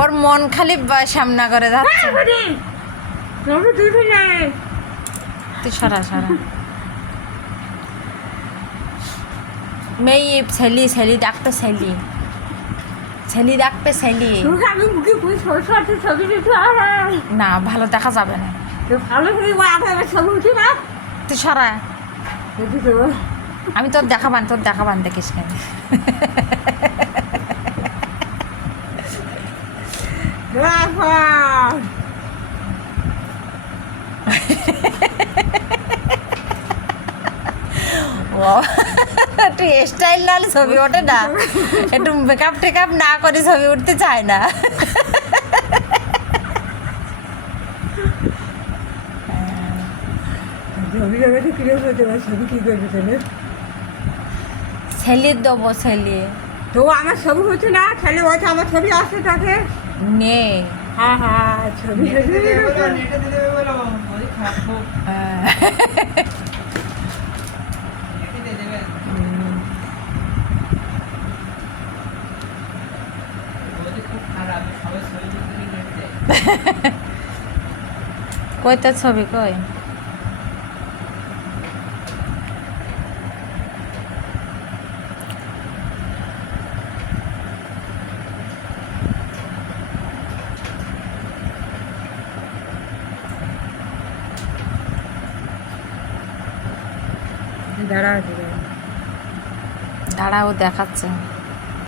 ওর মন খালি সামনা করে যাচ্ছে। তুই সরা সরা মেয়ে ছেলি ছেলি ডাকতো ছেলি ছেলি ডাকবে ছেলি না ভালো দেখা যাবে না তুই সরা আমি তোর দেখাবান দেখিস কেন একটু স্টাইল নাহলে ছবি ওঠে না, একটু মেকআপ টেকআপ না করে ছবি উঠতে চায় না। ছেলির দেবো ছেলে তো আমার ছবি হচ্ছে না, ছেলে হচ্ছে আমার ছবি আসতে থাকে নে। হ্যাঁ হ্যাঁ ছবি কই তোর ছবি কই? দাঁড়া দাঁড়াও দেখাচ্ছে।